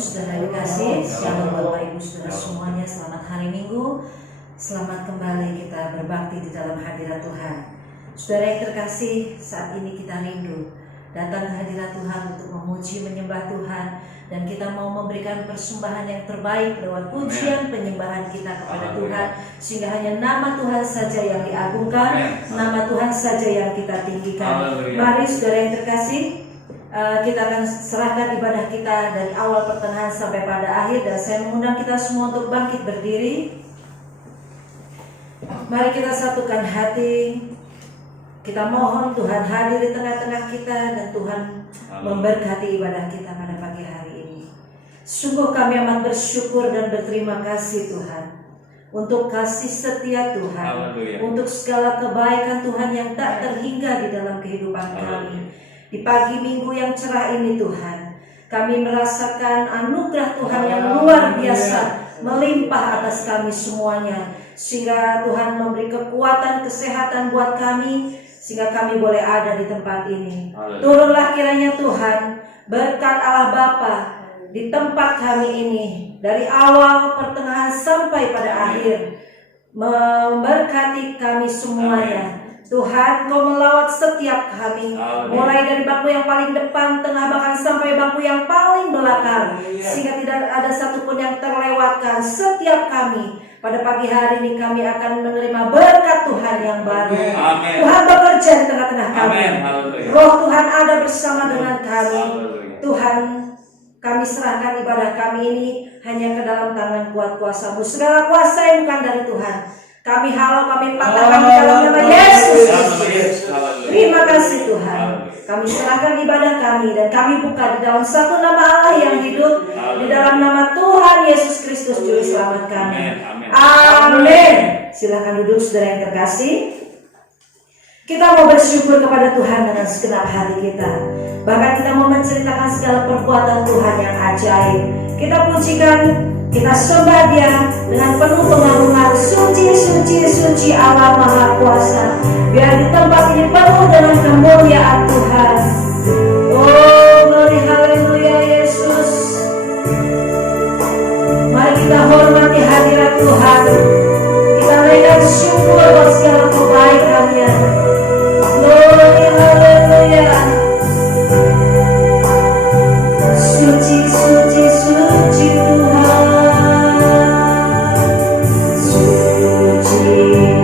saudara dikasih, shalom Bapak Ibu saudara semuanya, selamat hari Minggu. Selamat kembali kita berbakti di dalam hadirat Tuhan. Saudara yang terkasih, saat ini kita rindu datang ke hadirat Tuhan untuk memuji menyembah Tuhan, dan kita mau memberikan persembahan yang terbaik lewat pujian penyembahan kita kepada Tuhan, sehingga hanya nama Tuhan saja yang diagungkan, nama Tuhan saja yang kita tinggikan. Mari saudara yang terkasih, kita akan serahkan ibadah kita dari awal pertengahan sampai pada akhir, dan saya mengundang kita semua untuk bangkit berdiri. Mari kita satukan hati. Kita mohon Tuhan hadir di tengah-tengah kita, dan Tuhan memberkati ibadah kita pada pagi hari ini. Sungguh kami amat bersyukur dan berterima kasih Tuhan untuk kasih setia Tuhan, untuk segala kebaikan Tuhan yang tak terhingga di dalam kehidupan kami. Di pagi Minggu yang cerah ini Tuhan, kami merasakan anugerah Tuhan yang luar biasa melimpah atas kami semuanya, sehingga Tuhan memberi kekuatan, kesehatan buat kami, sehingga kami boleh ada di tempat ini. Turunlah kiranya Tuhan berkat Allah Bapa di tempat kami ini, dari awal, pertengahan sampai pada akhir, memberkati kami semuanya. Tuhan, Kau melawat setiap kami, mulai dari bangku yang paling depan, tengah, bahkan sampai bangku yang paling belakang, sehingga tidak ada satupun yang terlewatkan. Setiap kami pada pagi hari ini kami akan menerima berkat Tuhan yang baru. Tuhan bekerja di tengah-tengah kami. Roh Tuhan ada bersama dengan kami. Tuhan, kami serahkan ibadah kami ini hanya ke dalam tangan kuat kuasa-Mu. Segala kuasa yang bukan dari Tuhan kami halau, kami patahkan di dalam nama Yesus. Terima kasih Tuhan. Kami serahkan ibadah kami, dan kami buka di dalam satu nama Allah yang hidup, di dalam nama Tuhan Yesus Kristus Juru Selamat kami. Amin. Silakan duduk saudara yang terkasih. Kita mau bersyukur kepada Tuhan dengan segenap hati kita. Bahkan kita mau menceritakan segala perbuatan Tuhan yang ajaib. Kita pujikan, kita sembah Dia dengan penuh pengagungan. Suci, suci, suci Allah Maha Kuasa. Biar di tempat ini penuh dengan kemuliaan Tuhan. Oh, glory, haleluya Yesus. Mari kita hormati hadirat Tuhan. Kita naikkan syukur buat segala kebaikan-Nya. Glory, haleluya. Suci, suci, suci Tuhan. Suci,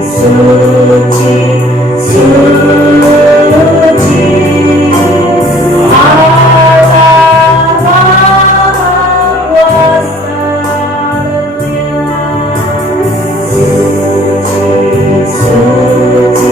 suci, suci Allah Maha Kuasa. Suci, suci,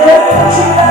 Terima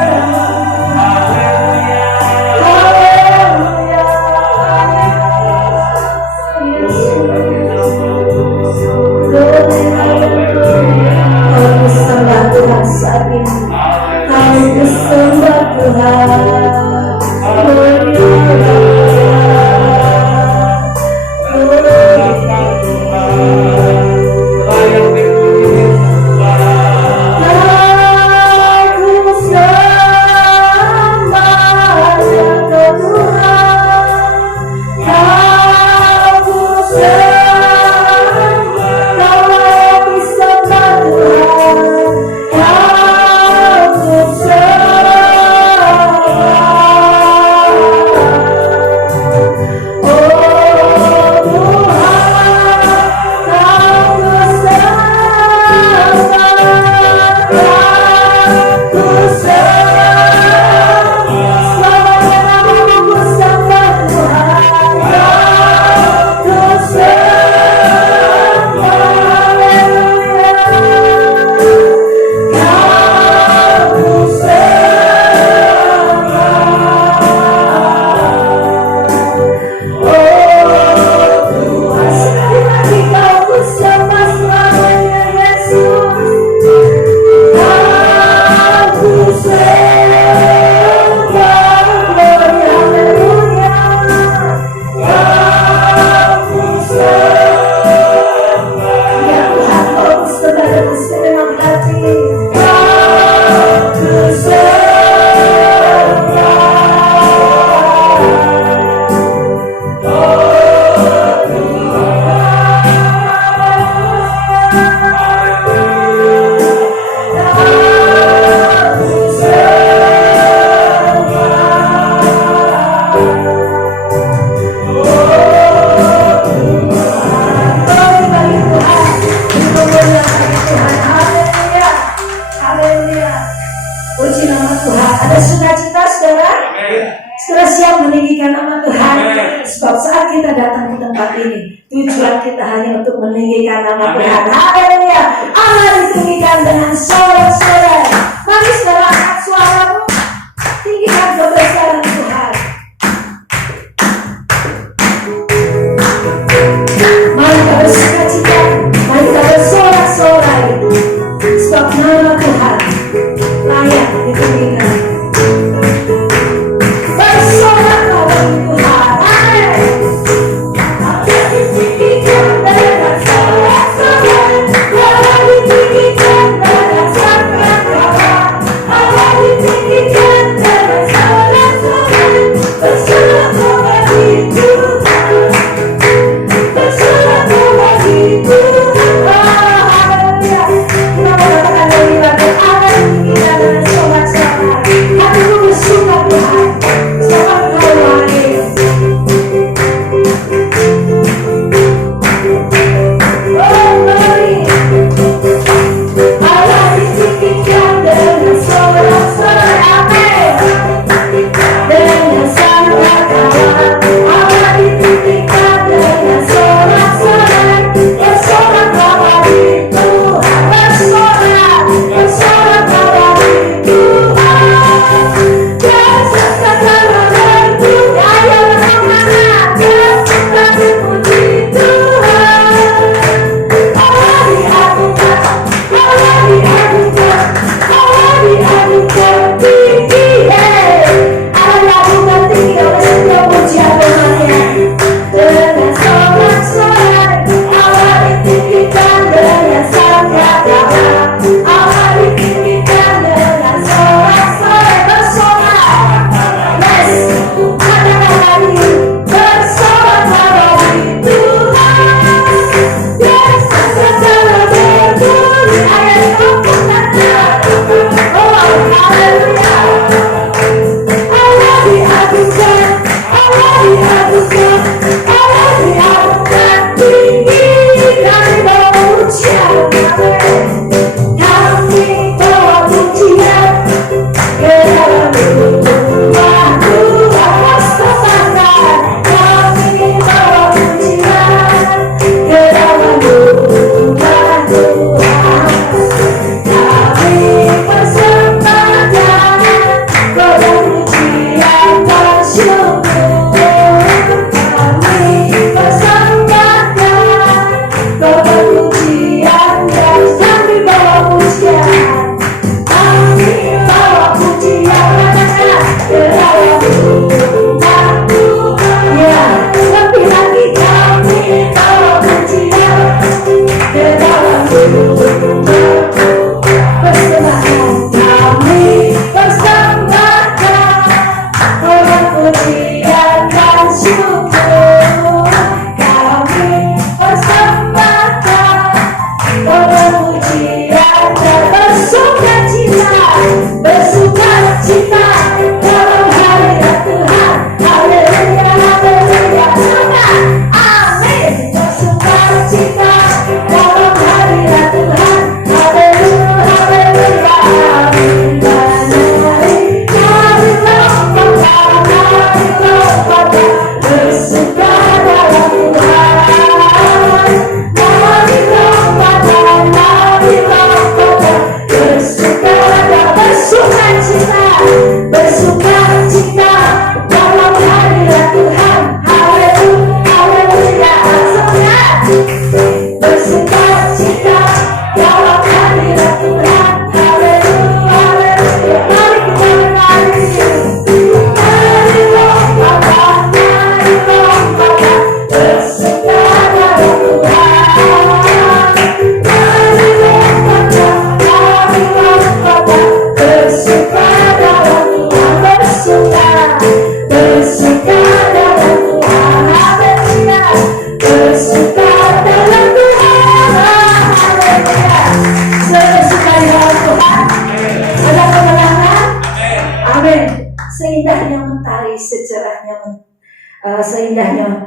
Amin. Seindahnya mentari, seindahnya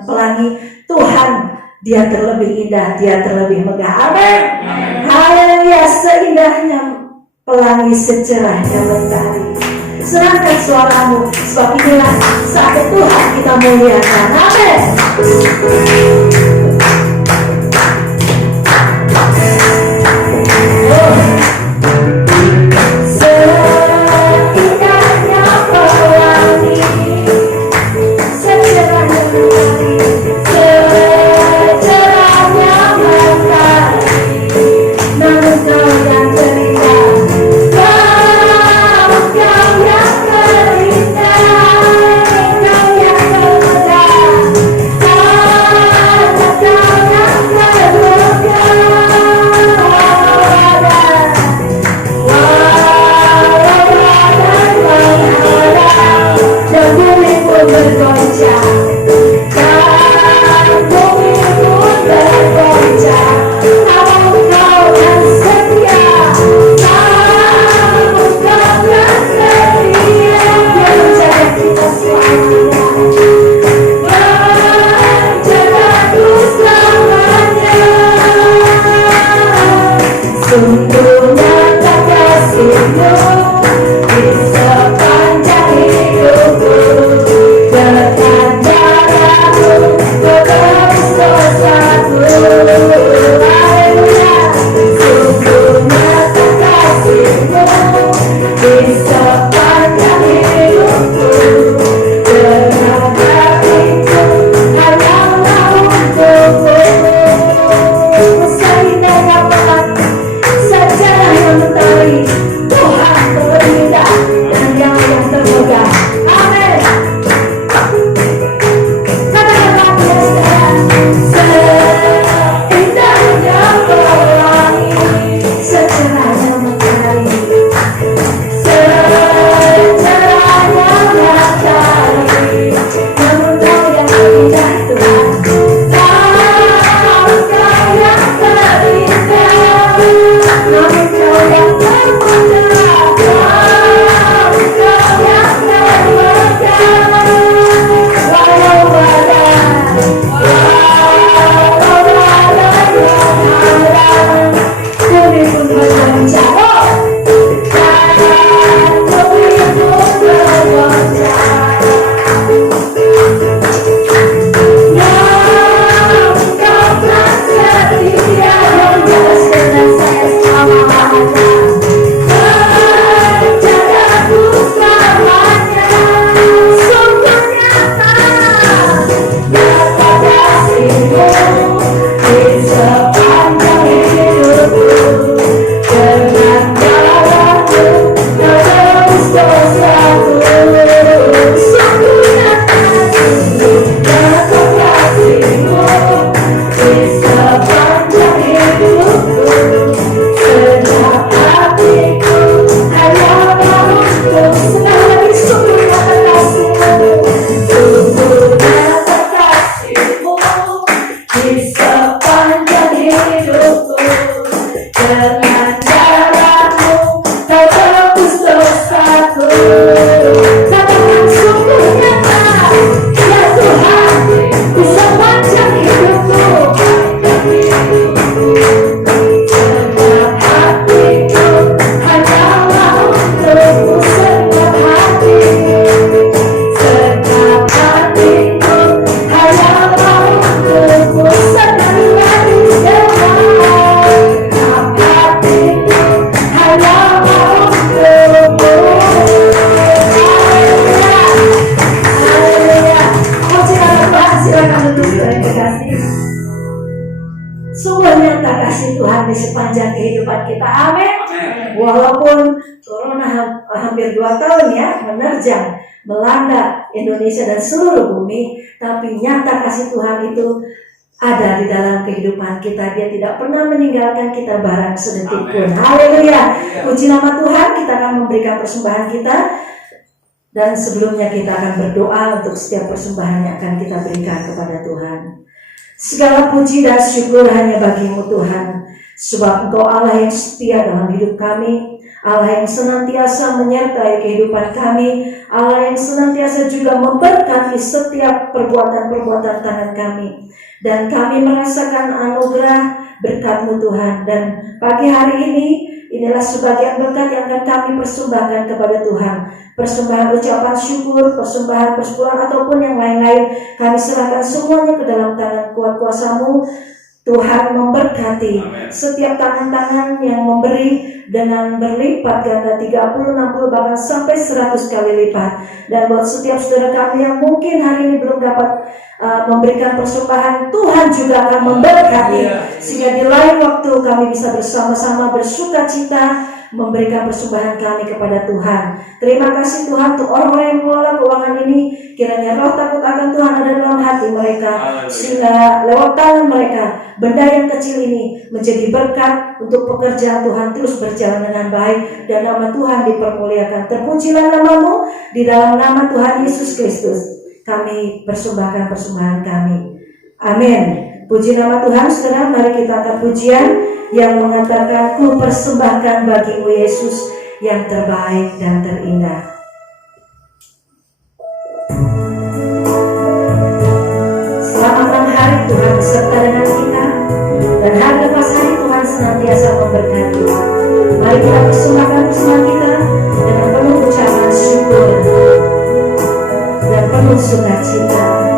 pelangi, Tuhan Dia terlebih indah, Dia terlebih megah. Amin. Haleluya. Seindahnya pelangi, secerahnya mentari. Serahkan suaramu, sebab inilah saat Tuhan kita muliakan. Amin. Hampir 2 tahun ya menerjang melanda Indonesia dan seluruh bumi, tapi nyata kasih Tuhan itu ada di dalam kehidupan kita. Dia tidak pernah meninggalkan kita barang sedetik pun. Haleluya. Puji nama Tuhan. Kita akan memberikan persembahan kita, dan sebelumnya kita akan berdoa untuk setiap persembahan yang akan kita berikan kepada Tuhan. Segala puji dan syukur hanya bagi-Mu Tuhan, sebab Engkau Allah yang setia dalam hidup kami. Allah yang senantiasa menyertai kehidupan kami, Allah yang senantiasa juga memberkati setiap perbuatan-perbuatan tangan kami. Dan kami merasakan anugerah berkat-Mu Tuhan. Dan pagi hari ini, inilah sebagian berkat yang akan kami persembahkan kepada Tuhan. Persembahan ucapan syukur, persembahan persepuluhan ataupun yang lain-lain, kami serahkan semuanya ke dalam tangan kuat kuasa-Mu. Tuhan memberkati setiap tangan-tangan yang memberi dengan berlipat ganda 30, 60 bahkan sampai 100 kali lipat. Dan buat setiap saudara kami yang mungkin hari ini belum dapat memberikan persembahan, Tuhan juga akan memberkati sehingga di lain waktu kami bisa bersama-sama bersuka cita memberikan persembahan kami kepada Tuhan. Terima kasih Tuhan untuk orang-orang yang mengelola keuangan ini. Kiranya roh takut akan Tuhan ada dalam hati mereka, sehingga lewat tangan mereka benda yang kecil ini menjadi berkat untuk pekerjaan Tuhan terus berjalan dengan baik dan nama Tuhan dipermuliakan. Terpujilah nama-Mu, di dalam nama Tuhan Yesus Kristus kami persembahkan persembahan kami. Amin. Puji nama Tuhan. Saudara, mari kita angkat pujian yang mengatakan, ku persembahkan bagi-Mu Yesus yang terbaik dan terindah. Selamat hari Tuhan beserta dengan kita, dan hari lepas hari Tuhan senantiasa memberkati. Mari kita persembahkan persembahan kita dengan penuh ucapan syukur dan penuh sukacita.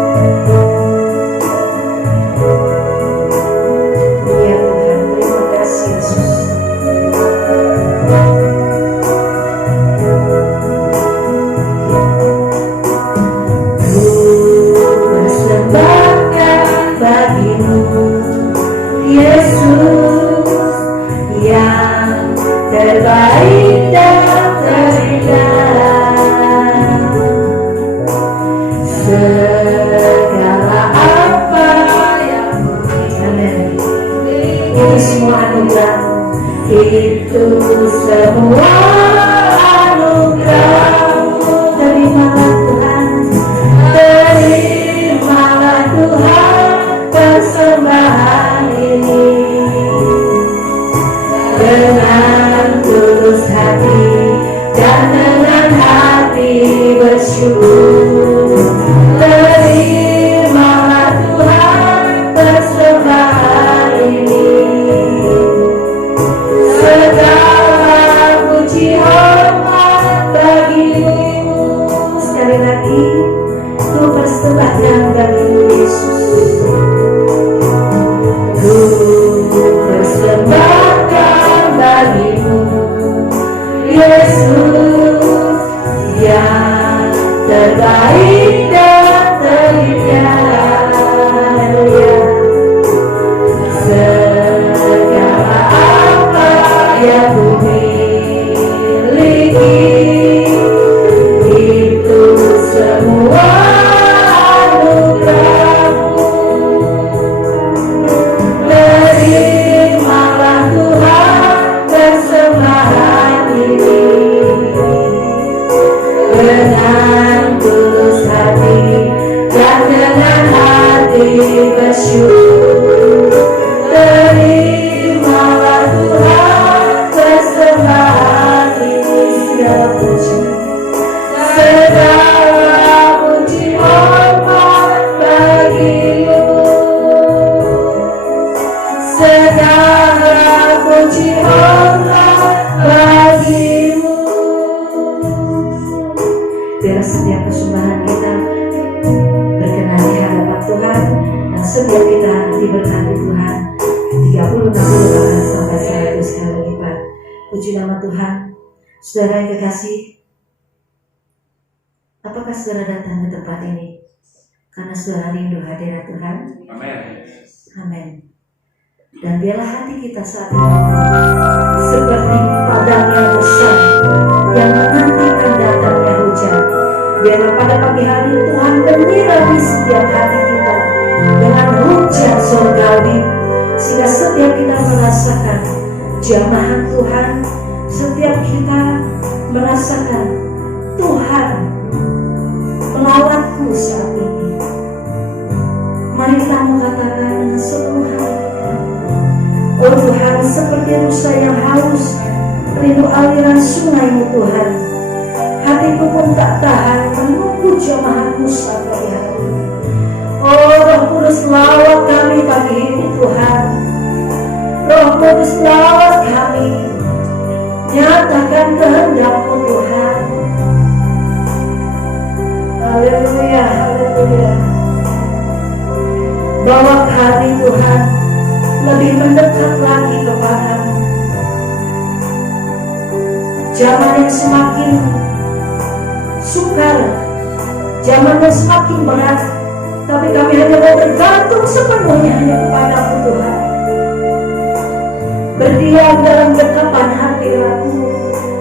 Itu semua anugerah-Mu, terimalah Tuhan, terimalah Tuhan persembahan ini dengan tulus hati dan dengan hati bersyukur. Terimalah Tuhan persembahan ini. Segala puji hormat bagi-Mu. Sekali lagi, ku persembahkan bagi-Mu Yesus. Ku persembahkan bagi-Mu Yesus yang terbaik dan terindah. Yang ku miliki itu semua anugerah-Mu. Terimalah Tuhan persembahan ini dengan tulus hati dan dengan hati bersyukur. Terimalah Tuhan persembahan ini. Segala puji hormat bagi-Mu. Segala puji hormat bagi-Mu. Biar setiap persembahan kita berkenan di hadapan Tuhan, dan setiap kita diberkati Tuhan 30, 60 bahkan sampai 100 kali lipat. Puji nama Tuhan. Saudara yang kekasih, apakah saudara datang ke tempat ini karena saudara rindu hadirat Tuhan? Amin. Amin. Dan biarlah hati kita saat ini seperti padang yang besar yang menantikan datangnya hujan. Biarlah pada pagi hari Tuhan menyirami setiap hati kita dengan hujan surgawi, sehingga setiap kita merasakan jamahan Tuhan, setiap kita merasakan Tuhan melawatku saat ini. Mari kita mengatakan dengan seluruh hati kita, oh Tuhan, seperti rusa yang haus rindu aliran sungai-Mu Tuhan. Hatiku pun tak tahan menunggu jamahan-Mu sampai hari ini. Oh Roh Kudus, lawat kami pagi ini Tuhan. Roh Kudus, lawat kami, nyatakan kehendak-Mu Tuhan. Haleluya, haleluya. Bawa kami Tuhan lebih mendekat lagi kepada-Mu. Zaman yang semakin sukar, zaman yang semakin berat, tapi kami hanya mau bergantung sepenuhnya hanya kepada-Mu Tuhan. Berdiam dalam dekapan hadirat-Mu,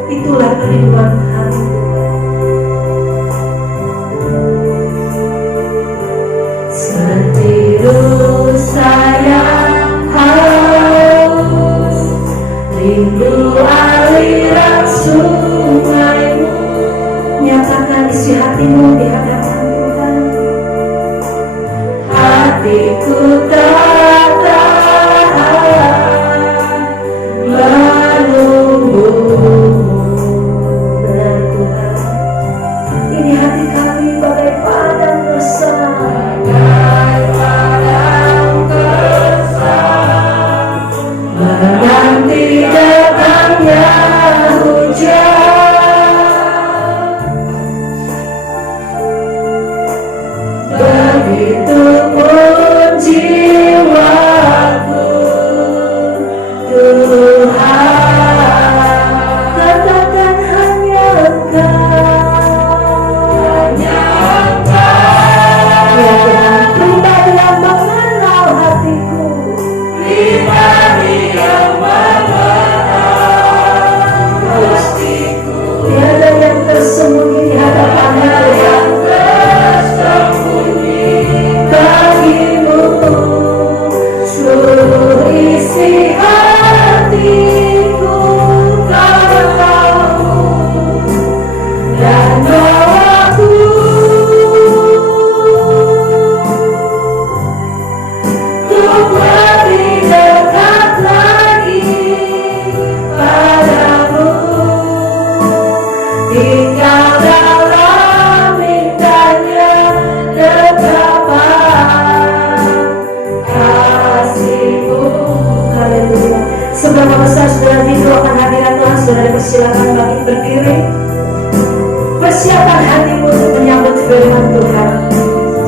itulah kerinduan kami Tuhan. Seperti rusa yang haus, rindu aliran sungai-Mu. Nyatakan isi hati-Mu di hadapan Tuhan. Hatiku tak tahan menunggu-Mu, benar Tuhan. Ini hati kami bagai padang gersang, menanti datangnya hujan. Begitupun jiwaku Tuhan, katakan hanya Engkau, ya Tuhan, pribadi yang mengenal hatiku, tiada yang tersembunyi di hadapan-Mu Tuhan. Bagi-Mu seluruh isi hatiku Kau tahu, dan bawaku untuk lebih dekat lagi padamu. Tinggal dalam indahnya dekapan kasih-Mu. Haleluya. Seberapa besar saudara rindu akan hadirat Tuhan, saudara persilakan bangkit berdiri. Persiapkan hatimu untuk menyambut firman Tuhan,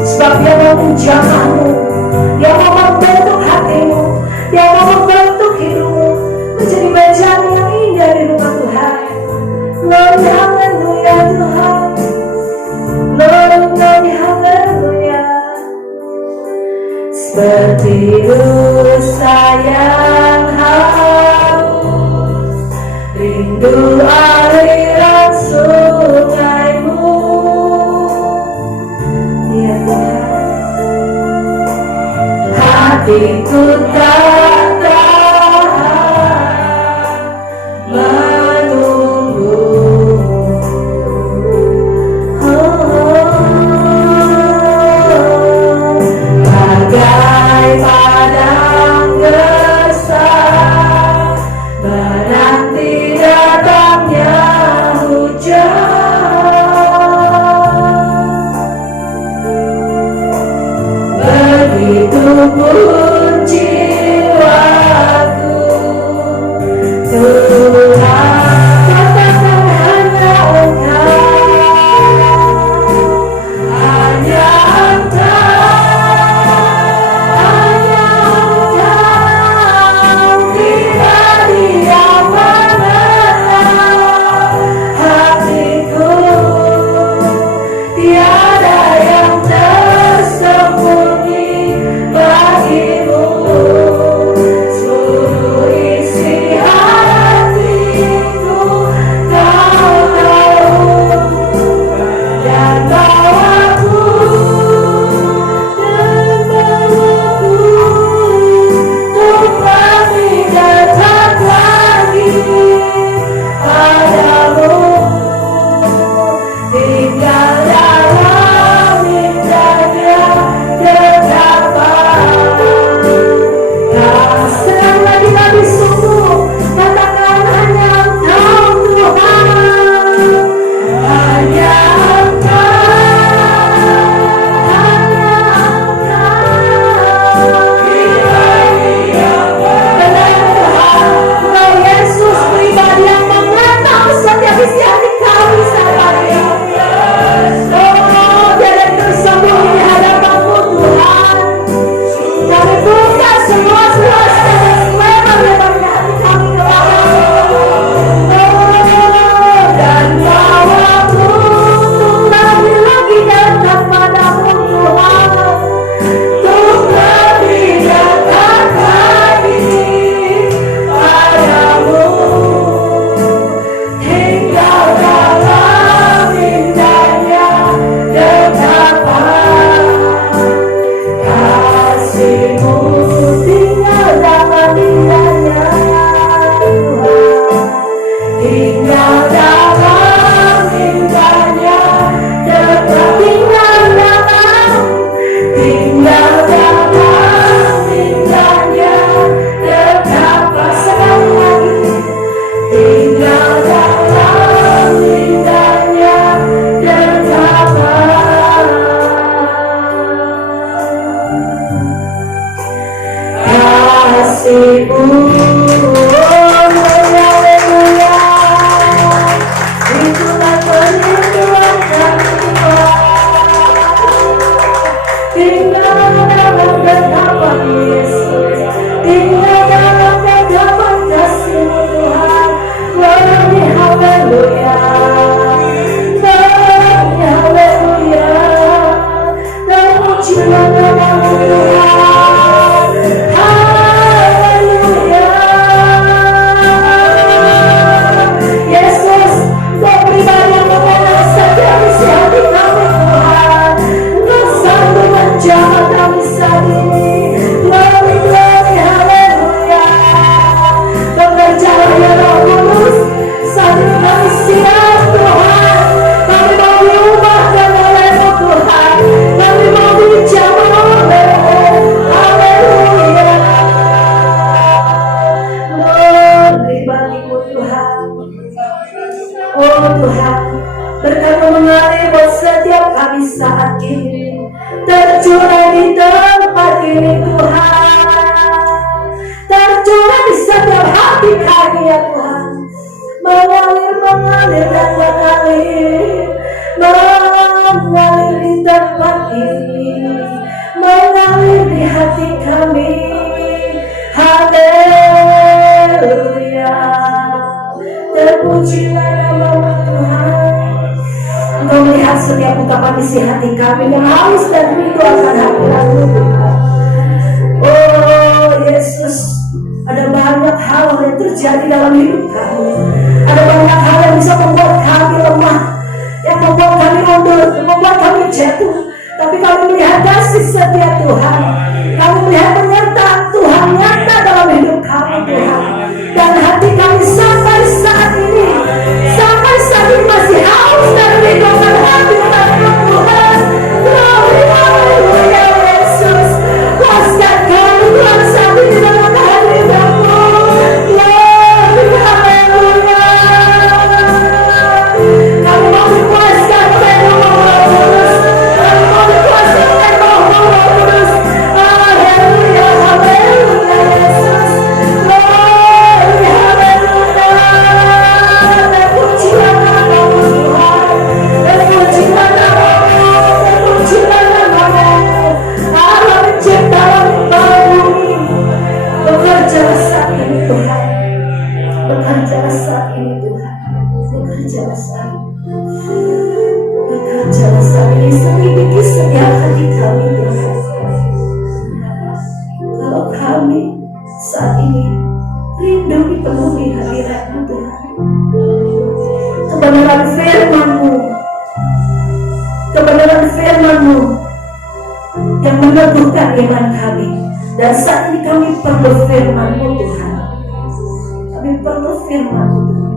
sebab Dia mau menjamah-Mu, Dia mau membentuk hatimu, Dia mau membentuk hidupmu menjadi bejana yang indah di rumah Tuhan. Lord, haleluya Tuhan, Lord, haleluya. Seperti rusa yang haus, rindu aliran sungai-Mu. Ya Tuhan, hatiku tak tahan menunggu-Mu. Bagai padang gersang, menanti datangnya hujan. Begitupun jiwaku Tuhan, katakan hanya Engkau, hanya Engkau, pribadi yang mengenal hatiku. Tiada yang tersembunyi bagi Tuhan. Berkat-Mu mengalir buat setiap kami saat ini, tercurah di tempat ini Tuhan, tercurah di setiap hati kami ya Tuhan. Mengalir dan mengalir di tempat ini, mengalir di hati kami. Haleluya, terpujilah nama Tuhan. Engkau melihat setiap ungkapan isi hati kami yang haus dan rindu akan hadirat-Mu Tuhan. Oh Yesus, ada banyak hal yang terjadi dalam hidup kami. Ada banyak hal yang bisa membuat kami lemah, yang membuat kami mundur, yang membuat kami jatuh. Tapi kami melihat kasih setia Tuhan, kami melihat penyertaan Tuhan nyata dalam hidup kami Tuhan. Dan hati kami sampai saat ini masih haus dan rindu akan hadirat-Mu Tuhan. Glory, haleluya Yesus. Puaskan kami Tuhan saat ini dalam hadirat-Mu. Glory, haleluya. Kami mau dipuaskan oleh Roh Kudus. Kami mau dipuaskan oleh Roh Kudus. Haleluya, haleluya Yesus. Glory, haleluya. Terpujilah nama-Mu Tuhan. Terpujilah nama-Mu. Terpujilah nama-Mu. Allah mencipta langit dan bumi. Bekerjalah saat ini Tuhan. Bekerjalah saat ini Tuhan. Bekerjalah saat ini. Bekerjalah saat ini. Selidiki setiap hati kami Tuhan. Kalau kami saat ini rindu dipenuhi hadirat-Mu Tuhan. Kebenaran firman-Mu, kebenaran firman-Mu yang meneguhkan iman kami. Dan saat ini kami perlu firman-Mu Tuhan. Kami perlu firman-Mu Tuhan.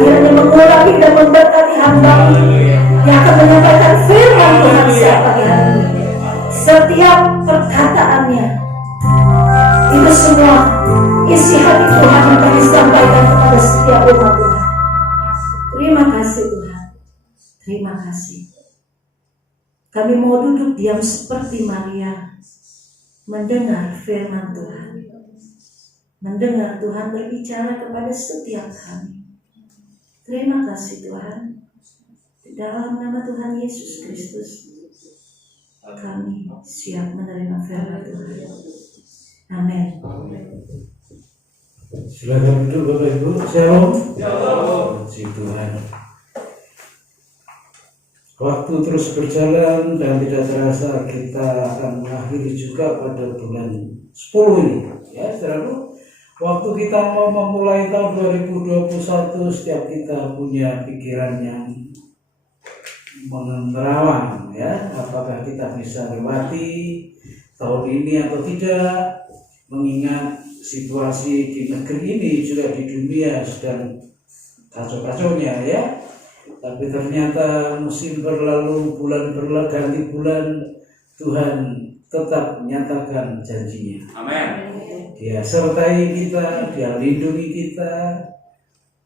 Kiranya mengurangi dan memberkati hamba-Mu yang akan menyampaikan firman Tuhan saat pagi hari ini. Setiap perkataannya itu semua isi hati Tuhan yang akan disampaikan kepada setiap umat Tuhan. Terima kasih Tuhan. Terima kasih. Kami mau duduk diam seperti Maria, mendengar firman Tuhan. Mendengar Tuhan berbicara kepada setiap kami. Terima kasih Tuhan. Di dalam nama Tuhan Yesus Kristus, kami siap menerima firman Tuhan. Amin. Silakan duduk Bapak Ibu. Shalom. Puji Tuhan. Waktu terus berjalan dan tidak terasa kita akan mengakhiri juga pada bulan 10 ini. Ya, saudaraku. Waktu kita mau memulai tahun 2021, setiap kita punya pikiran yang menerawang, ya. Apakah kita bisa melewati tahun ini atau tidak? Mengingat situasi di negeri ini juga di dunia sedang kacau-kacaunya, ya. Tapi ternyata musim berlalu, bulan berganti bulan, Tuhan tetap menyatakan janjinya. Amin. Dia sertai kita, Dia lindungi kita.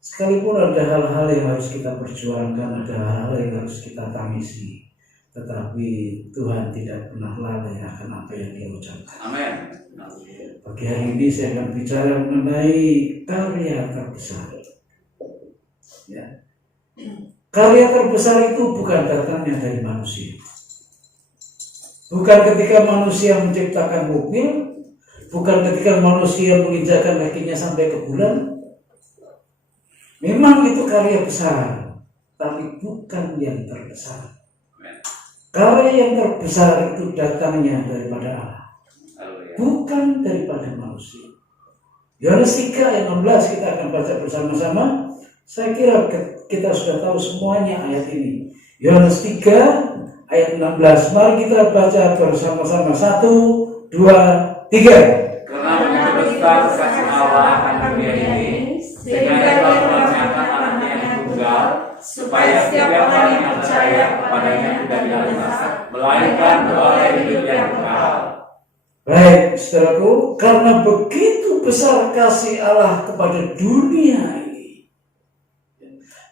Sekalipun ada hal-hal yang harus kita perjuangkan, ada hal-hal yang harus kita tangisi, tetapi Tuhan tidak pernah lalai akan apa yang Dia ucapkan. Amin. Pagi hari ini saya akan bicara mengenai karya terbesar. Ya. Karya terbesar itu bukan datangnya dari manusia. Bukan ketika manusia menciptakan mobil, bukan ketika manusia menginjakkan kakinya sampai ke bulan. Memang itu karya besar, tapi bukan yang terbesar. Karya yang terbesar itu datangnya daripada Allah, bukan daripada manusia. Yohanes 3 ayat 16 kita akan baca bersama-sama. Saya kira kita sudah tahu semuanya ayat ini. Yohanes 3 ayat 16. Mari kita baca bersama-sama. 1, 2, 3. Karena begitu besar kasih Allah akan dunia ini, sehingga Dia menyatakan anaknya yang tunggal, supaya setiap orang yang percaya kepadanya tidak binasa, melainkan beroleh hidup yang kekal. Baik, saudaraku, karena begitu besar kasih Allah kepada dunia ini,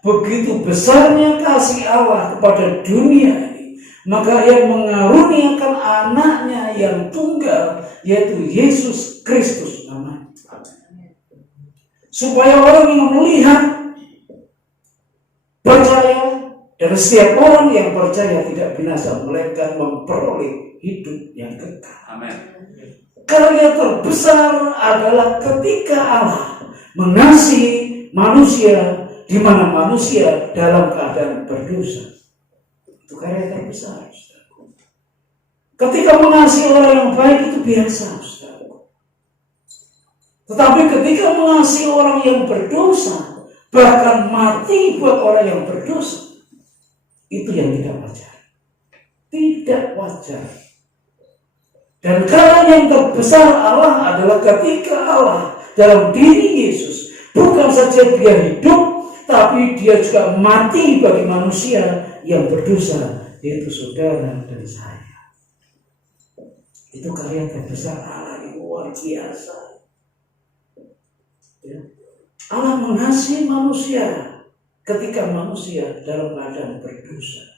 begitu besarnya kasih Allah kepada dunia ini, maka Ia mengaruniakan anaknya yang tunggal, yaitu Yesus Kristus namanya. Supaya orang yang melihat, percaya, dan setiap orang yang percaya tidak binasa, melainkan memperoleh hidup yang kekal. Amin. Karya terbesar adalah ketika Allah mengasihi manusia, di mana manusia dalam keadaan berdosa. Itu karya terbesar, saudara. Ketika mengasihi orang yang baik itu biasa, saudara. Tetapi ketika mengasihi orang yang berdosa, bahkan mati buat orang yang berdosa, itu yang tidak wajar. Tidak wajar. Dan karya yang terbesar Allah adalah ketika Allah dalam diri Yesus bukan saja dia hidup, tapi dia juga mati bagi manusia yang berdosa, yaitu saudara dan saya. Itu karya terbesar Allah yang luar biasa. Ya. Allah mengasihi manusia ketika manusia dalam keadaan berdosa.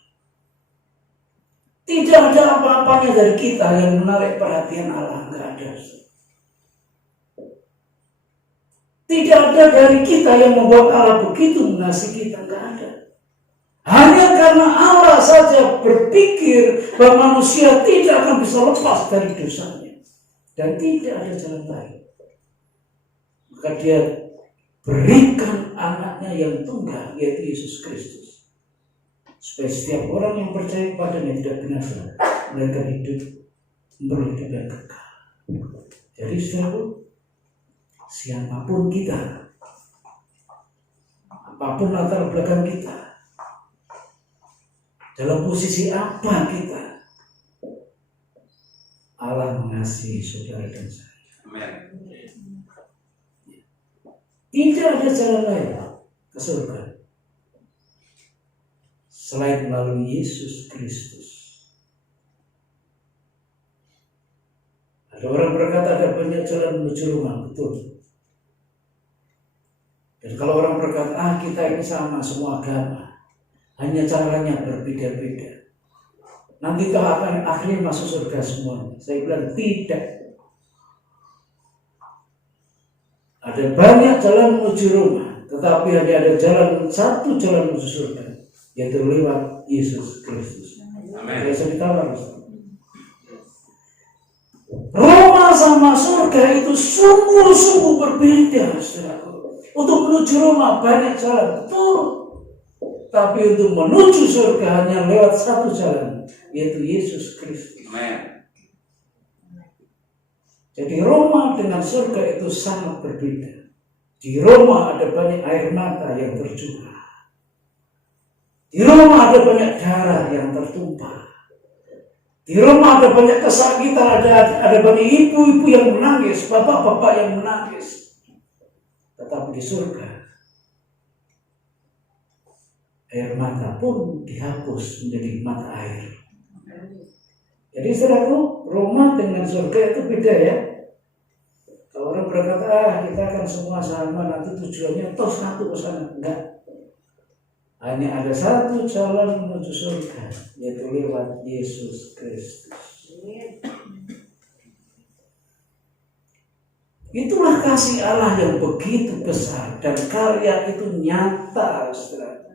Tidak ada apa-apanya dari kita yang menarik perhatian Allah, enggak ada. Tidak ada dari kita yang membuat Allah begitu mengasihi kita, enggak ada. Hanya karena Allah saja berpikir bahwa manusia tidak akan bisa lepas dari dosanya dan tidak ada jalan lain, maka Dia berikan anaknya yang tunggal, yaitu Yesus Kristus, supaya setiap orang yang percaya kepadanya tidak binasa, melainkan hidup hidup yang kekal. Jadi saudara, siapapun kita, apapun latar belakang kita, dalam posisi apa kita, Allah mengasihi saudara dan saya. Amin. Tidak ada jalan lain ke surga selain melalui Yesus Kristus. Ada orang berkata ada banyak jalan menuju rumah, betul. Dan kalau orang berkata, kita ini sama semua agama, hanya caranya berbeda-beda, nanti kau akan akhirnya masuk surga semuanya. Saya bilang tidak. Ada banyak jalan menuju rumah, tetapi hanya ada satu jalan menuju surga, yaitu lewat Yesus Kristus. Amin. Bisa ditawar. Roma sama surga itu sungguh-sungguh berbeda, saudaraku. Untuk menuju Roma banyak jalan, betul. Tapi untuk menuju surga hanya lewat satu jalan, yaitu Yesus Kristus. Amin. Jadi Roma dengan surga itu sangat berbeda. Di Roma ada banyak air mata yang tercurah. Di Roma ada banyak darah yang tertumpah. Di Roma ada banyak kesakitan, ada banyak ibu-ibu yang menangis, bapak-bapak yang menangis. Tetapi di surga, air mata pun dihapus menjadi mata air. Jadi saudaraku, Roma dengan surga itu beda ya. Kalau orang berkata, kita akan semua sama, nanti tujuannya toh satu ke sana. Enggak. Hanya ada satu jalan menuju surga, yaitu lewat Yesus Kristus. Itulah kasih Allah yang begitu besar dan karya itu nyata, saudara.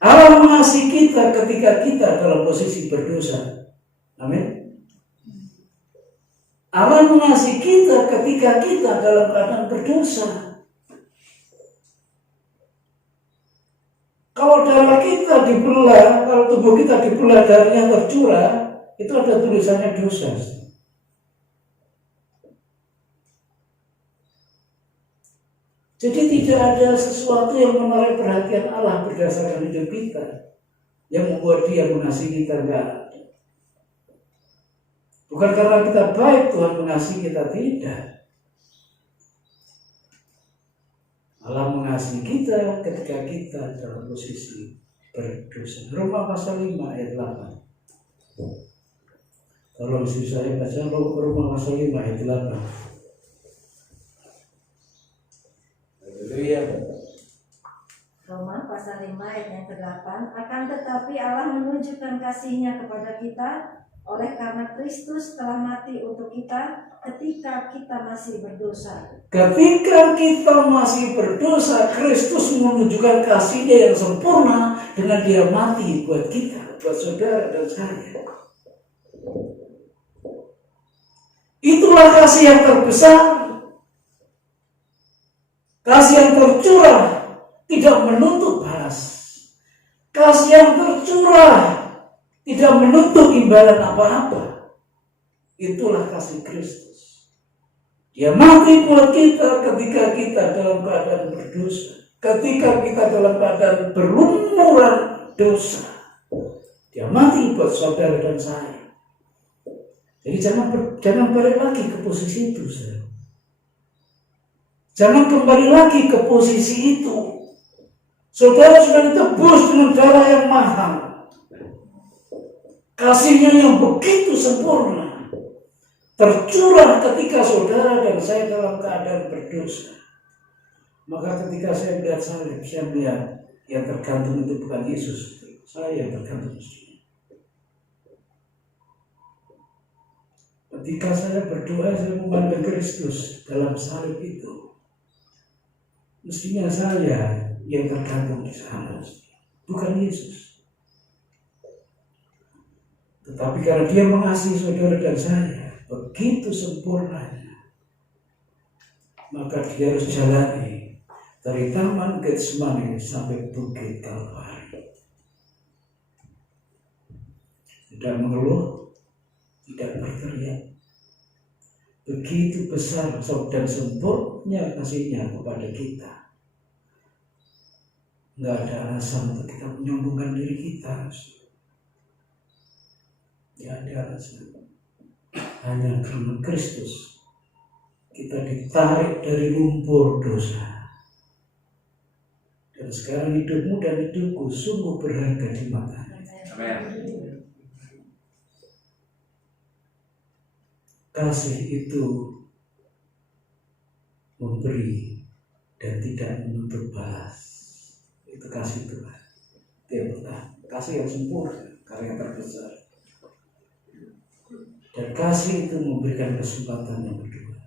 Allah mengasihi kita ketika kita dalam posisi berdosa. Amin. Allah mengasihi kita ketika kita dalam keadaan berdosa. Kalau darah kita dibelah, kalau tubuh kita dibelah, darahnya tercurah, itu ada tulisannya dosa. Jadi tidak ada sesuatu yang menarik perhatian Allah berdasarkan hidup kita yang membuat Dia mengasihi kita, enggak. Bukan karena kita baik Tuhan mengasihi kita, tidak. Allah mengasihi kita ketika kita dalam posisi berdosa. Roma pasal 5 ayat 8. Kalau bisa saya baca Roma pasal 5 ayat 8. Haleluya. Roma pasal 5 ayat yang ke-8, akan tetapi Allah menunjukkan kasih-Nya kepada kita oleh karena Kristus telah mati untuk kita ketika kita masih berdosa. Ketika kita masih berdosa, Kristus menunjukkan kasih-Nya yang sempurna dengan Dia mati buat kita, buat saudara dan saya. Itulah kasih yang terbesar, kasih yang tercurah, tidak menuntut balas. Kasih yang tercurah, tidak menuntut imbalan apa-apa. Itulah kasih Kristus. Dia mati buat kita ketika kita dalam keadaan berdosa, ketika kita dalam keadaan berlumuran dosa. Dia mati buat saudara dan saya. Jadi jangan balik lagi ke posisi itu, saudara. Jangan kembali lagi ke posisi itu. Saudara sudah ditebus dengan darah yang mahal. Kasih-Nya yang begitu sempurna tercurah ketika saudara dan saya dalam keadaan berdosa. Maka ketika saya melihat salib, saya melihat yang tergantung itu bukan Yesus, saya yang tergantung mestinya. Ketika saya berdoa, saya memandang Kristus dalam salib itu. Mestinya saya yang tergantung di sana, bukan Yesus. Tetapi karena Dia mengasihi saudara dan saya begitu sempurnanya, maka Dia harus jalani dari Taman Getsemani sampai Bukit Kalvari. Tidak mengeluh, tidak berteriak. Begitu besar dan sempurna kasih-Nya kepada kita. Nggak ada alasan untuk kita menyombongkan diri kita. Tidak ada alasan. Hanya karena Kristus kita ditarik dari lumpur dosa. Dan sekarang hidupmu dan hidupku sungguh berharga di mata-Nya. Amin. Kasih itu memberi dan tidak menuntut balas. Itu kasih Tuhan. Itu yang pertama. Kasih yang sempurna, karya terbesar. Dan kasih itu memberikan kesempatan yang kedua.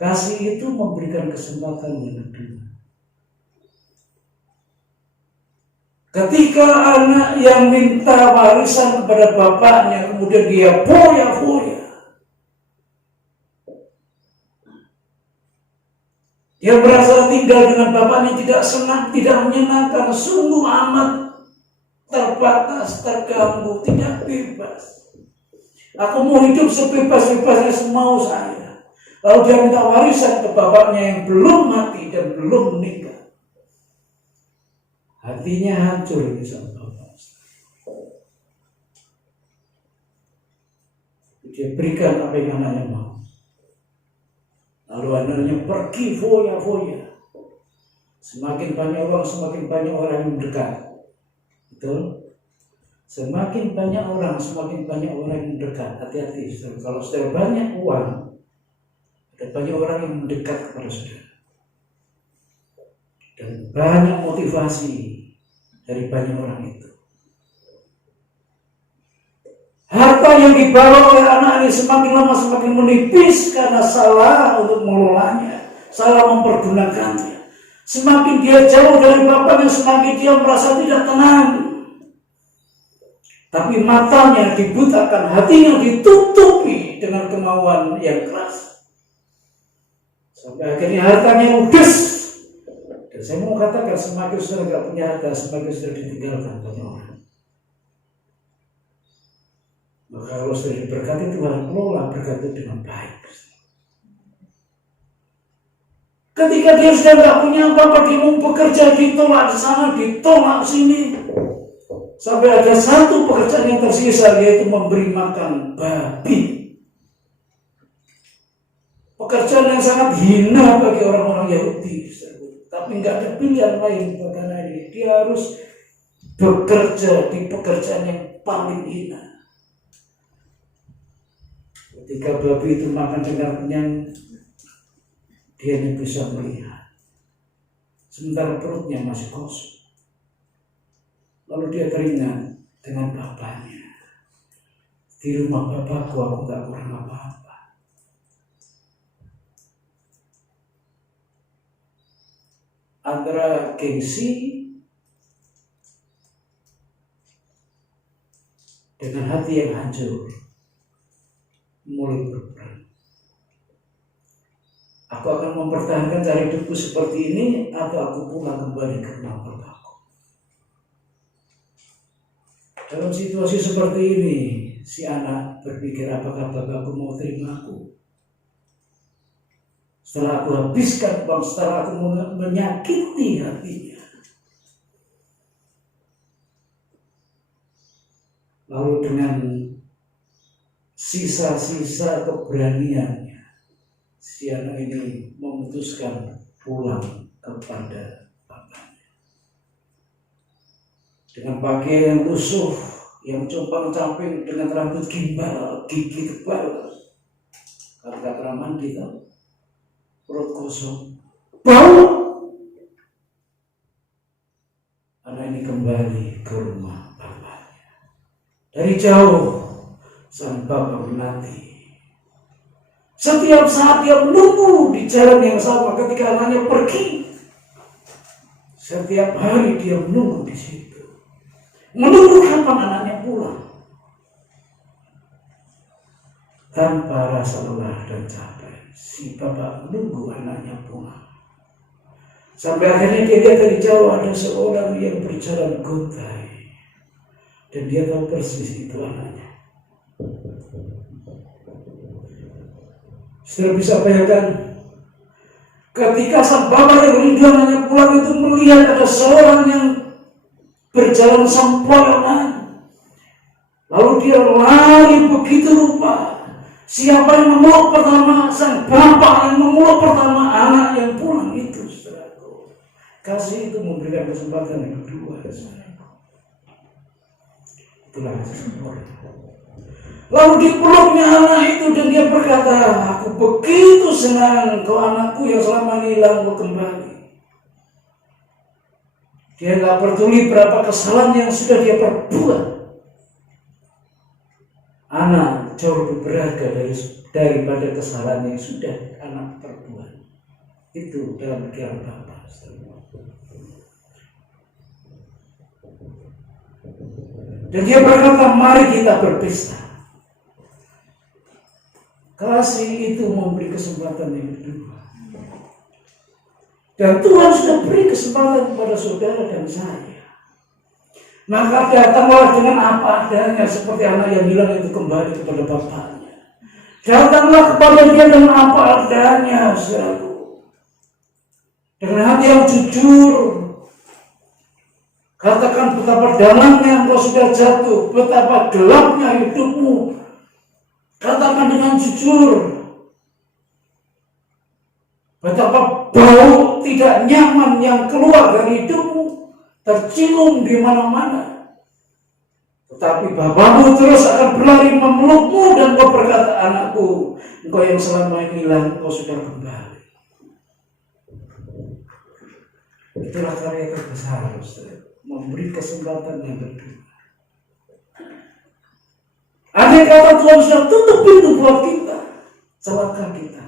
Kasih itu memberikan kesempatan yang kedua. Ketika anak yang minta warisan kepada bapaknya, kemudian dia foya-foya. Dia merasa tinggal dengan bapaknya tidak senang, tidak menyenangkan, sungguh amat terbatas, terganggu, tidak bebas. Aku mau hidup sebebas-bebasnya semau saya. Lalu dia minta warisan ke bapaknya yang belum mati dan belum menikah. Hatinya hancur ini sama bapak. Dia berikan apa yang anaknya mau. Lalu anaknya pergi foya-foya. Semakin banyak orang yang mendekat. Betul? Semakin banyak orang yang mendekat. Hati-hati, saudara. Kalau saudara banyak uang, ada banyak orang yang mendekat kepada saudara. Dan banyak motivasi dari banyak orang itu. Harta yang dibawa oleh anak ini semakin lama semakin menipis karena salah untuk mengelolanya, salah mempergunakannya. Semakin dia jauh dari bapaknya, semakin dia merasa tidak tenang. Tapi matanya dibutakan, hatinya ditutupi dengan kemauan yang keras. Sampai akhirnya hartanya ludes. Dan saya mau katakan, semakin saudara tidak punya harta, semakin saudara ditinggalkan banyak orang. Maka kalau saudara diberkati Tuhan, kelola berkat dengan baik. Ketika dia sudah tidak punya apa-apa, dia mau bekerja, ditolak sana, ditolak sini. Sampai ada satu pekerjaan yang tersisa, yaitu memberi makan babi. Pekerjaan yang sangat hina bagi orang-orang Yahudi. Tapi nggak ada pilihan lain buat anak ini. Dia harus bekerja di pekerjaan yang paling hina. Ketika babi itu makan dengan kenyang, dia hanya bisa melihat. sementara perutnya masih kosong. Lalu dia teringat dengan bapaknya. Di rumah bapakku aku tak kurang apa-apa. Antara gengsi dengan hati yang hancur mulai berperang. Aku akan mempertahankan cari hidupku seperti ini atau aku pulang kembali ke rumah bapakku. Dalam situasi seperti ini, si anak berpikir, apakah bapakku mau terima aku? Setelah aku habiskan uang, setelah aku menyakiti hatinya. Lalu dengan sisa-sisa keberaniannya, si anak ini memutuskan pulang kepada bapaknya. Dengan pakaian yang lusuh, yang compang-camping, dengan rambut gimbal, gigi tebal. Kalau tak pernah mandi tahu. Perut kosong, bau. Anak ini kembali ke rumah bapaknya. Dari jauh, sang bapak menanti. Setiap saat dia menunggu di jalan yang sama ketika anaknya pergi. Setiap hari dia menunggu di situ. Menunggu kapan anaknya pulang. Tanpa rasa lelah dan capek, si bapak menunggu anaknya pulang. Sampai akhirnya dia lihat dari jauh ada seorang yang berjalan gontai. Dan dia tahu persis itu anaknya. Sudah bisa bayangkan, ketika sang bapak yang rindu anaknya pulang itu melihat ada seorang yang berjalan sempoyongan. Lalu dia lari begitu rupa. Siapa yang memeluk pertama? Sang bapak yang memeluk pertama anak yang pulang itu, saudaraku. Kasih itu memberikan kesempatan yang kedua, saudaraku. Itulah kasih sempurna. Lalu dipeluknya anak itu dan dia berkata, aku begitu senang kau anakku yang selama ini hilang kembali. Dia nggak peduli berapa kesalahan yang sudah dia perbuat. Anak jauh lebih berharga daripada kesalahan yang sudah anak perbuat. Itu dalam pikiran Bapak. Dan dia berkata, mari kita berpesta. Kasih itu memberi kesempatan yang kedua. Dan Tuhan sudah beri kesempatan kepada saudara dan saya. Maka datanglah dengan apa adanya, seperti anak yang hilang itu kembali kepada bapaknya. Datanglah kepada dia dengan apa adanya, saudaraku. Dengan hati yang jujur. Katakan betapa dalamnya engkau sudah jatuh, betapa gelapnya hidupmu. Katakan dengan jujur. Betapa bau tidak nyaman yang keluar dari hidupmu, tercium di mana-mana. Tetapi bapakmu terus akan berlari memelukmu dan kau berkata, anakku, engkau yang selama ini hilang, engkau sudah kembali. Itulah karya terbesar, memberi kesempatan yang kedua. Andai kata Tuhan sudah tutup pintu buat kita, celaka kita.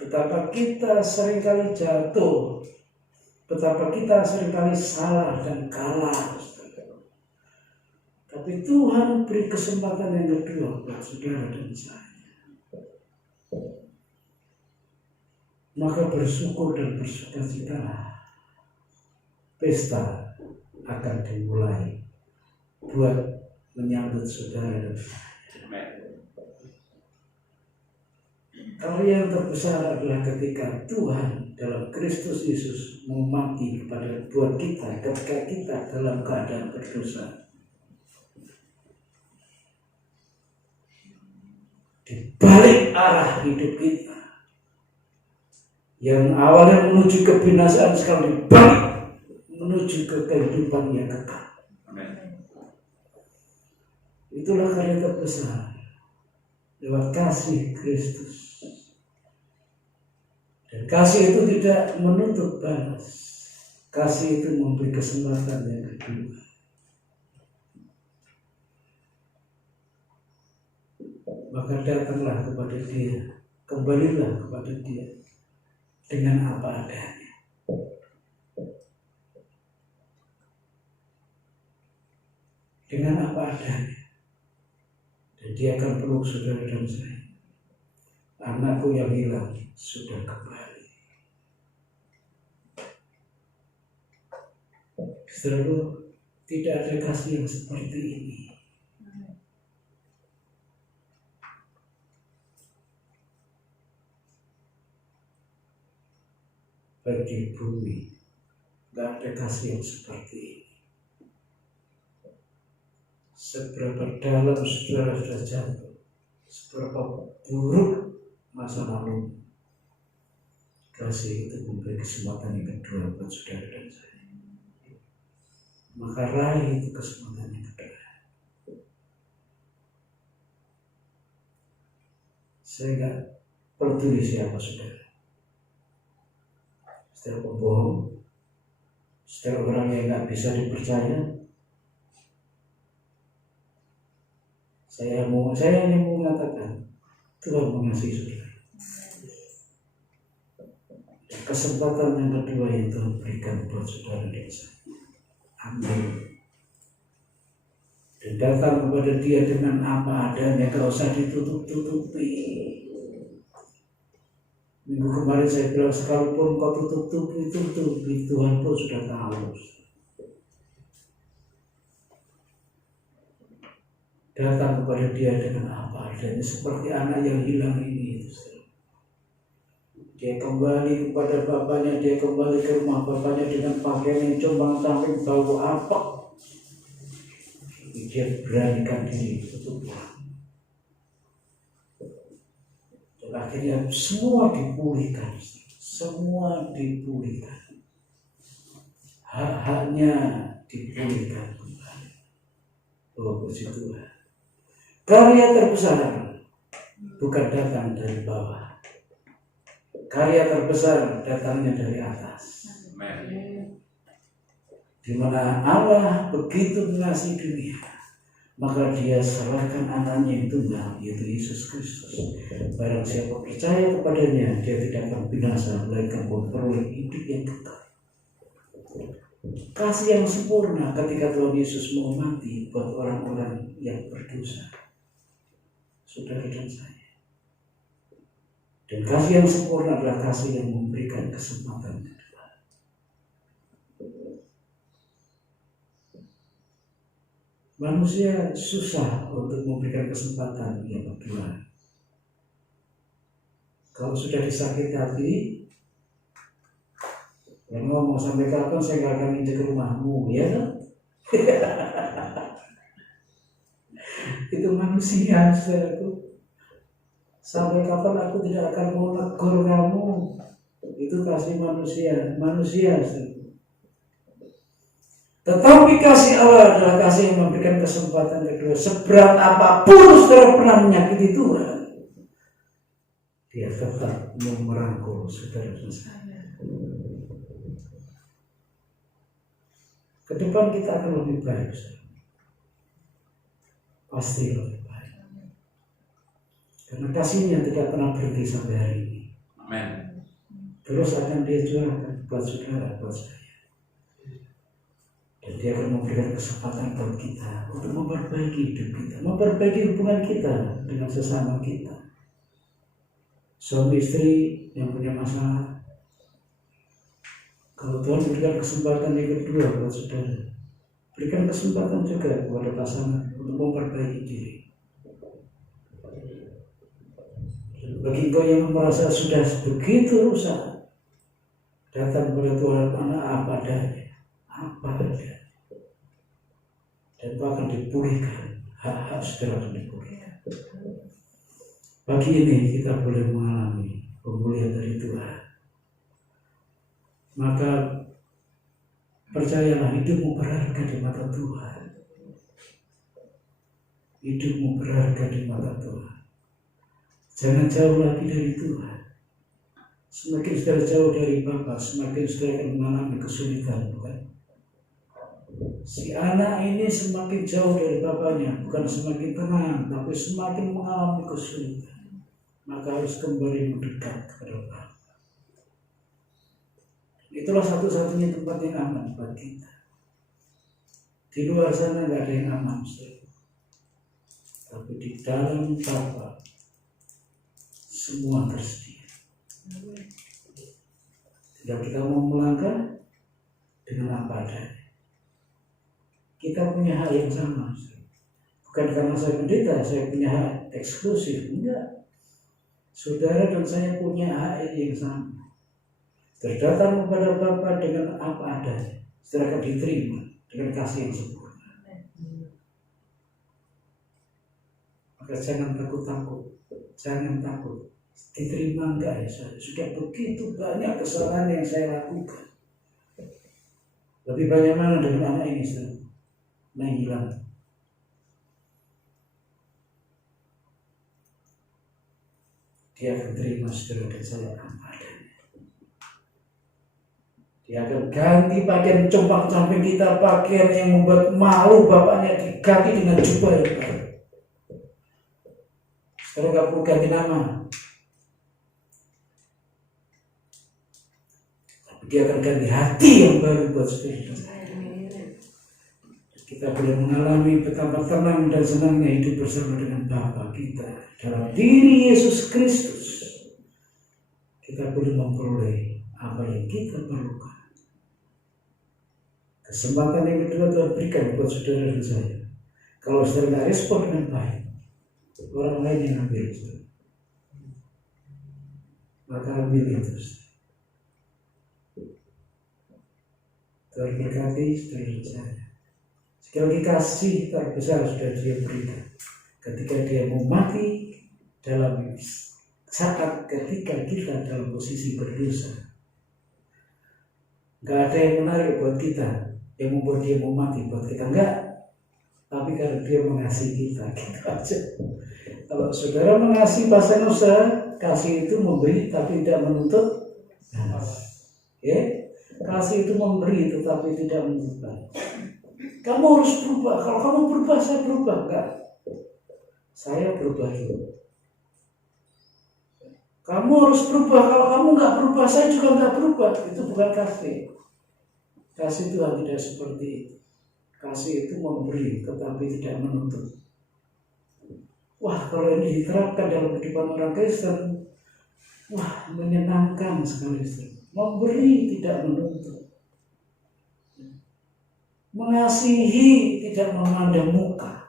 Betapa kita seringkali jatuh, betapa kita seringkali salah dan kalah. Tapi Tuhan beri kesempatan yang kedua buat saudara dan saya. Maka bersyukur dan bersukacitalah. Pesta akan dimulai buat menyambut saudara dan saya. Karya yang terbesar adalah ketika Tuhan dalam Kristus Yesus mau mati buat kita ketika kita dalam keadaan berdosa. Di balik arah hidup kita yang awalnya menuju kebinasaan, sekarang dibalik menuju ke kehidupan yang kekal. Itulah karya terbesar lewat kasih Kristus. Dan kasih itu tidak menuntut balas. Kasih itu memberi kesempatan yang kedua. Maka datanglah kepada Dia, kembalilah kepada Dia dengan apa adanya. Dengan apa adanya. Dan Dia akan peluk saudara dan saya. Anakku yang hilang sudah kembali. Saudara, tidak ada kasih yang seperti ini. Bagi bumi, tidak ada kasih yang seperti ini. Seberapa dalam saudara sudah jatuh, seberapa buruk masa lalu, kasih itu memberi kesempatan yang kedua buat saudara dan saya. Maka raih itu kesempatan yang kedua. Saya tidak peduli siapa saudara. Setiap pembohong, setiap orang yang tidak bisa dipercaya, saya hanya mau mengatakan Tuhan mengasihi saudara. Kesempatan yang kedua yang Tuhan berikan buat saudara dan saya. Ambil dan datang kepada Dia dengan apa adanya, gak usah ditutup-tutupi. Minggu kemarin saya bilang, sekalipun kau tutup-tutupi, Tuhan pun sudah tahu. Datang kepada Dia dengan apa adanya, seperti anak yang hilang ini. Dia kembali kepada bapaknya, dia kembali ke rumah bapaknya dengan pakaian yang combang-camping, bau apek. Dia beranikan diri untuk pulang. Dan akhirnya semua dipulihkan. Semua dipulihkan. Hak-haknya dipulihkan kembali. Oh, puji Tuhan. Karya terbesar bukan datang dari bawah. Karya terbesar datangnya dari atas. Di mana Allah begitu mengasihi dunia, maka Dia serahkan anaknya yang tunggal, yaitu Yesus Kristus. Barang siapa percaya kepadanya, dia tidak akan binasa, melainkan memperoleh hidup yang kekal. Kasih yang sempurna ketika Tuhan Yesus mau mati buat orang-orang yang berdosa, saudara dan saya. Dan kasih yang sempurna adalah kasih yang memberikan kesempatan kedua. Manusia susah untuk memberikan kesempatan yang kedua. Kalau sudah disakiti hati, yang ngomong sampai kapan saya gak akan injek ke rumahmu, ya kan? Itu manusia, saudaraku. Sampai kapan aku tidak akan mau negur kamu. Itu kasih manusia. Tetapi kasih Allah adalah kasih yang memberikan kesempatan kedua. Seberat apapun saudara pernah menyakiti Tuhan, Dia tetap merangkul saudara dan saya. Ke depan kita akan lebih baik, saudara. Pasti lebih baik. Karena kasihnya tidak pernah berhenti sampai hari ini. Amen. Terus akan Dia curahkan buat saudara, buat saya. Dan Dia akan memberikan kesempatan buat kita untuk memperbaiki hidup kita, memperbaiki hubungan kita dengan sesama kita. Suami istri yang punya masalah, kalau Tuhan berikan kesempatan yang kedua buat saudara, berikan kesempatan juga kepada pasangan untuk memperbaiki diri. Bagi engkau yang merasa sudah begitu rusak, datang kepada Tuhan apa adanya, dan itu akan dipulihkan, hak-hak saudara akan dipulihkan. Pagi ini kita boleh mengalami pemulihan dari Tuhan. Maka percayalah, hidupmu berharga di mata Tuhan. Hidupmu berharga di mata Tuhan. Jangan jauh lagi dari Tuhan. Semakin saudara jauh dari Bapa, semakin saudara akan mengalami kesulitan, bukan? Si anak ini semakin jauh dari bapaknya, bukan semakin tenang, tapi semakin mengalami kesulitan. Maka harus kembali mendekat kepada Bapa. Itulah satu-satunya tempat yang aman buat kita. Di luar sana nggak ada yang aman, saudara. Tapi di dalam Bapa semua tersedia. Tidak kita mau melangkah dengan apa adanya. Kita punya hak yang sama. Bukan karena saya pendeta, saya punya hak eksklusif. Enggak. Saudara dan saya punya hak yang sama. Terdatang kepada Bapa dengan apa adanya. Saudara akan diterima dengan kasih yang sempurna. Maka jangan takut-takut. Jangan takut. Diterima enggak ya saya? Sudah begitu banyak kesalahan yang saya lakukan. Lebih banyak mana dengan anak ini saudara? Hilang. Dia akan terima saudara dan saya apa adanya. Dia akan ganti pakaian compang-camping kita, pakaian yang membuat malu bapaknya diganti dengan jubah yang baru. Saudara nggak perlu ganti nama. Tapi dia akan ganti hati yang baru buat saudara dan saya. Kita boleh mengalami betapa tenang dan senangnya hidup bersama dengan Bapa kita dalam diri Yesus Kristus. Kita boleh memperoleh apa yang kita perlukan. Kesempatan yang kedua Tuhan berikan buat saudara dan saya. Kalau saudara tidak respon dengan baik, orang lain yang ambil saudara. Maka ambil itu saudara. Tuhan berkati saudara dan saya. Sekali lagi kasih terbesar sudah dia berikan ketika dia mau mati dalam saat ketika kita dalam posisi berdosa. Gak ada yang menarik buat kita yang membuat dia mau mati buat kita, enggak. Tapi karena dia mengasihi kita, gitu aja. Kalau saudara mengasihi pasangan saudara, kasih itu memberi tapi tidak menuntut. Kasih itu memberi tetapi tidak menuntut. Kamu harus berubah. Kalau kamu berubah, saya berubah. Enggak. Saya berubah dulu. Kamu harus berubah. Kalau kamu enggak berubah, saya juga enggak berubah. Itu bukan kasih. Kasih Tuhan tidak seperti itu. Kasih itu memberi, tetapi tidak menuntut. Wah, kalau ini diterapkan dalam kehidupan orang Kristen, wah, menyenangkan sekali. Memberi tidak menuntut. Mengasihi tidak memandang muka.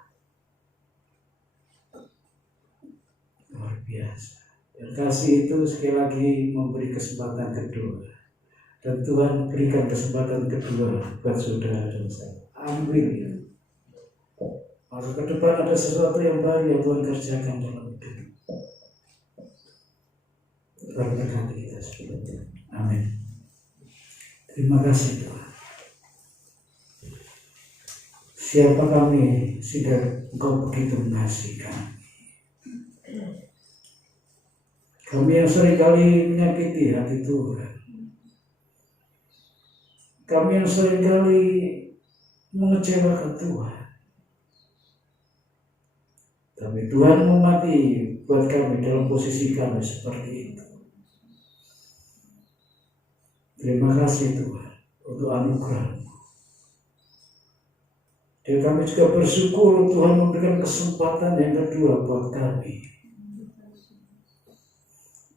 Luar biasa. Dan kasih itu sekali lagi memberi kesempatan kedua. Dan Tuhan berikan kesempatan kedua buat saudara dan saya. Ambil ya. Maka ke depan ada sesuatu yang baru yang Tuhan kerjakan dalam hidup. Tuhan berkati kita sebenarnya. Amin. Terima kasih Tuhan. Siapa kami sehingga Engkau begitu mengasihi kami. Kami yang seringkali menyakiti hati Tuhan. Kami yang seringkali mengecewakan Tuhan. Tapi Tuhan mau mati buat kami dalam posisi kami seperti itu. Terima kasih Tuhan untuk anugerah. Dan kami juga bersyukur Tuhan memberikan kesempatan yang kedua buat kami.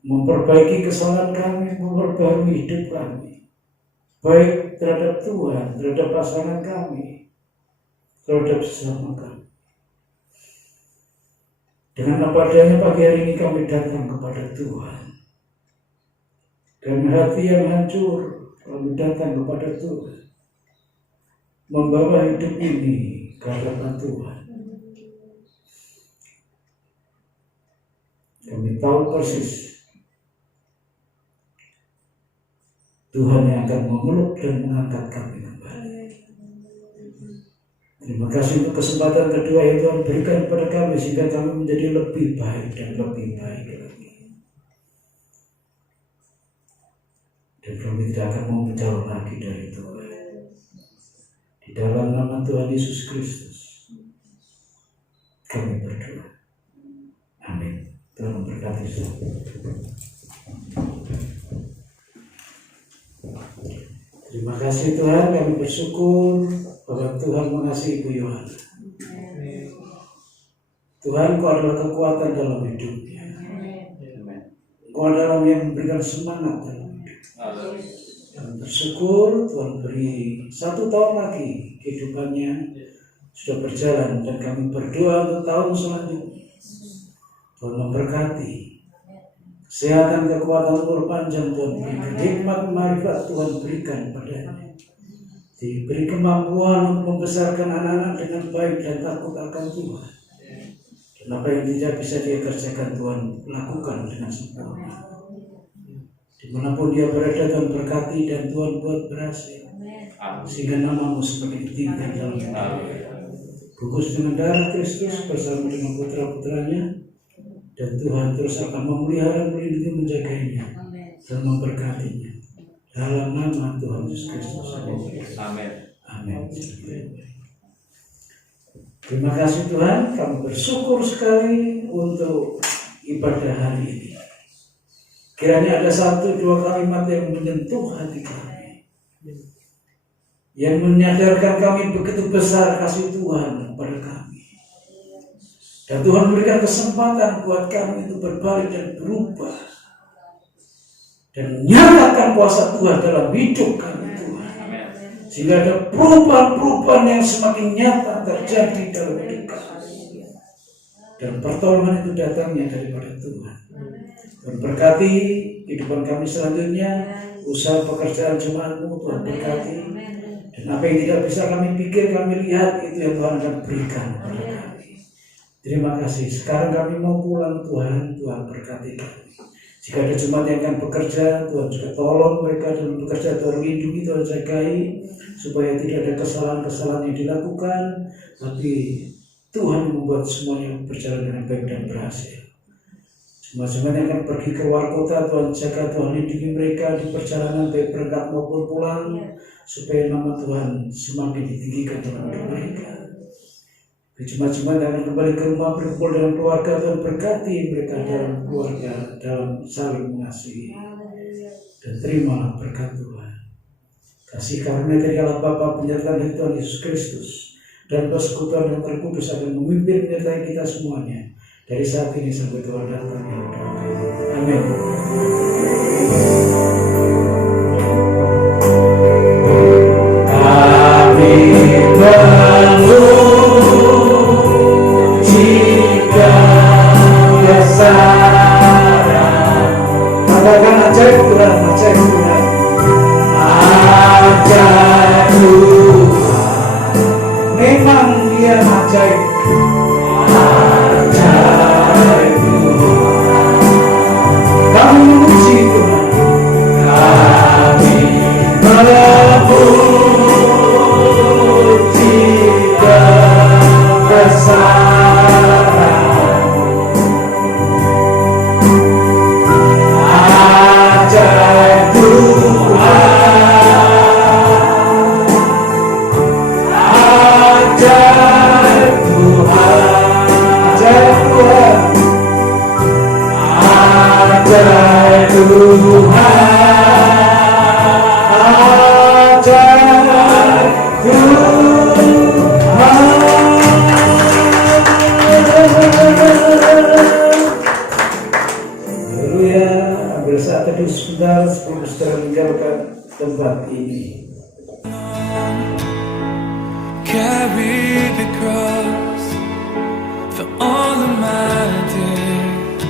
Memperbaiki kesalahan kami, memperbarui hidup kami. Baik terhadap Tuhan, terhadap pasangan kami, terhadap sesama kami. Dengan apa adanya pagi hari ini kami datang kepada Tuhan. Dan hati yang hancur kami datang kepada Tuhan. Membawa hidup ini ke hadapan Tuhan. Kami tahu persis Tuhan yang akan memeluk dan mengangkat kami kembali. Terima kasih untuk kesempatan kedua yang Tuhan berikan kepada kami sehingga kami menjadi lebih baik dan lebih baik lagi. dan kami tidak akan mau menjauh lagi dari Tuhan. Di dalam nama Tuhan Yesus Kristus kami berdoa. Amin. Tuhan memberkati semua. Terima kasih Tuhan, kami bersyukur bahwa Tuhan mengasihi Ibu Yohana. Tuhan, Kau adalah kekuatan dalam hidupnya. Kau adalah yang memberikan semangat dalam hidup. Dan bersyukur Tuhan beri 1 tahun lagi kehidupannya sudah berjalan, dan kami berdoa untuk tahun selanjutnya. Tuhan memberkati kesehatan, kekuatan, umur panjang Tuhan berikan, hikmat, marifat Tuhan berikan padanya. Diberi kemampuan untuk membesarkan anak-anak dengan baik dan takut akan Tuhan. Dan apa yang tidak bisa dia kerjakan Tuhan lakukan dengan sempurna. Dimanapun dia berada Tuhan berkati dan Tuhan buat berhasil. Sehingga namamu semakin ditinggikan dalam bungkus dengan darah Kristus bersama dengan putra-putranya. Dan Tuhan terus akan memelihara, melindungi, menjaganya dan memberkatinya. Dalam nama Tuhan Yesus Kristus. Amin. Amin. Terima kasih Tuhan, kami bersyukur sekali untuk ibadah hari ini. Kiranya ada 1-2 kalimat yang menyentuh hati kami, yang menyadarkan kami begitu besar kasih Tuhan kepada kami. Dan Tuhan berikan kesempatan buat kami untuk berbalik dan berubah dan menyatakan kuasa Tuhan dalam hidup kami Tuhan. Sehingga ada perubahan-perubahan yang semakin nyata terjadi dalam hidup kami. Dan pertolongan itu datangnya daripada Tuhan. Tuhan berkati kehidupan kami selanjutnya, usaha pekerjaan jemaat-Mu Tuhan berkati. Dan apa yang tidak bisa kami pikir, kami lihat, itu yang Tuhan akan berikan kepada kami. Terima kasih. Sekarang kami mau pulang Tuhan, Tuhan berkati kami. Jika ada jemaat yang akan bekerja, Tuhan juga tolong mereka dalam bekerja, Tuhan lindungi, Tuhan jagai, supaya tidak ada kesalahan-kesalahan yang dilakukan, tapi Tuhan membuat semuanya berjalan dengan baik dan berhasil. Jemaat-jemaat yang akan pergi ke luar kota, Tuhan jaga, Tuhan lindungi mereka di perjalanan baik berangkat maupun pulang, supaya nama Tuhan semakin ditinggikan dalam hidup mereka. Jemaat-jemaat yang akan kembali ke rumah berkumpul dengan keluarga, Tuhan berkati mereka dalam keluarga, dalam saling mengasihi. Dan terimalah berkat Tuhan. Kasih karunia dari Allah Bapa, penyertaan dari Tuhan Yesus Kristus, dan persekutuan yang terkudus akan memimpin menyertai kita semuanya dari saat ini sampai Tuhan datang yang akan. Amin. Katakan ajaib Tuhan, ajaib Tuhan. Ajaib Tuhan, memang Dia ajaib. Ajaib Tuhan, kami memuji Tuhan. Kami memuji kebesaran. Ajaib Haleluya. Ambil saat teduh sebentar sebelum saudara meninggalkan tempat ini. Carry the cross for all of my days.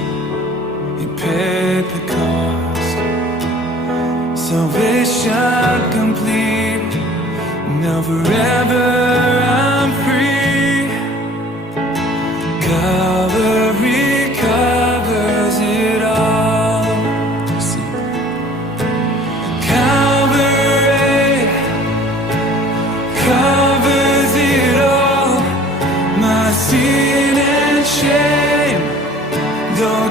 He paid the cost. Salvation complete. Now forever I'm free. Calvary covers it all. Calvary covers it all. My sin and shame, though